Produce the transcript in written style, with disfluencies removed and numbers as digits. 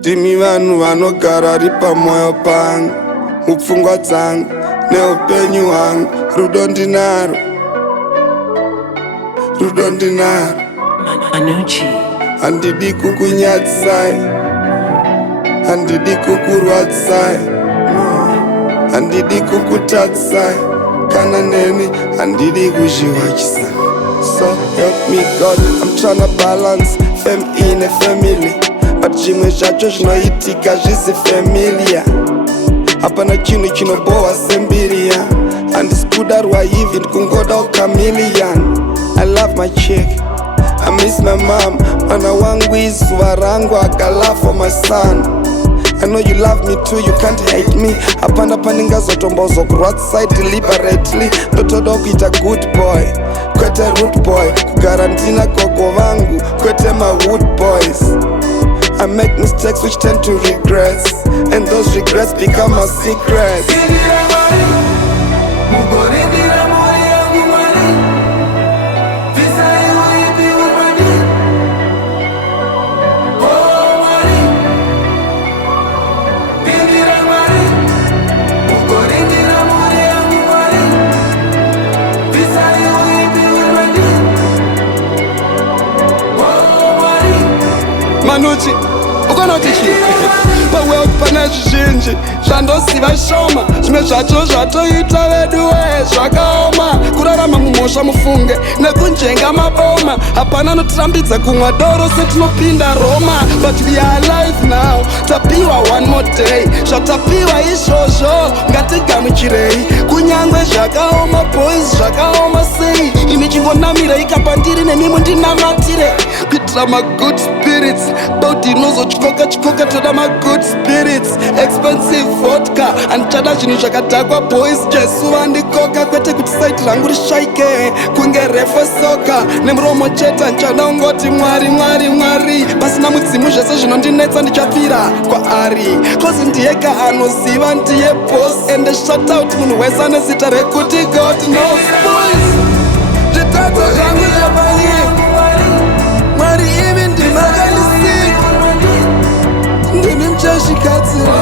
Timi vanhu vanogara ripa moyo pangu, mupfungwa dzangu neupenyu hwangu. Rudo ndinaro, rudo ndinaro. Manuchie. Handidi kukunyatsai, handidi kukurwadzai, handidi kukutatsai, kana neni handidi kuzviwachisa. So help me God, I'm tryna balance fame in a family, but zvimwe zvacho zvinoitika zvisi familiar. Hapana chinhu chinobohwa sembiriya, handisi kudarwa hivi ndikungoda chameleon. I love my chick, I miss my mom. Mwana wangu izuva rangu, I got love for my son. I know you love me too, you can't hate me. Hapana paningazotombozokurwatsai deliberately. Ndotoda kuita good boy, kwete root boy. Kugara ndina gogo vangu, kwete my wood boys. I make mistakes which tend to regrets, and those regrets become my secrets. Manuchie, ukonoti chii? Pawealth pana zvizhinji zvandosiva shoma, zvimwe zvacho zvatoita vedu zvakaoma. Kurarama mumhosva mufunge nekunjenga maboma, hapana notirambidza kumwa doro setinopinda Roma. But we are alive now, tapiwa one more day. Zvatapiwa izvozvo ngatigamuchirei, kunyangwe zvakaoma boys, zvakaoma sei. Imi chingonamirei kapandiri nemimwe ndinamatire, kuitira ma good spirits. Bauti inozochikoka chikoka, toda ma good spirits. Expensive vodka, andichada zvinhu zvakadhakwa boys. Jesu vandikoka, kwete kuti saiti rangu rishaike kunge refa soka. Nemuromo chete andichada ungoti Mwari, Mwari, Mwari. Pasina mudzimu zvese zvinondinetsa ndichapfira kwaari, cause ndiyega anoziva ndiye boss. And shut out munhu wese ane zita rekuti God knows boys. Zvitadzo zvangu zvapanyika Mwari, ivi ndimakanisi ndimi mchashikadzira.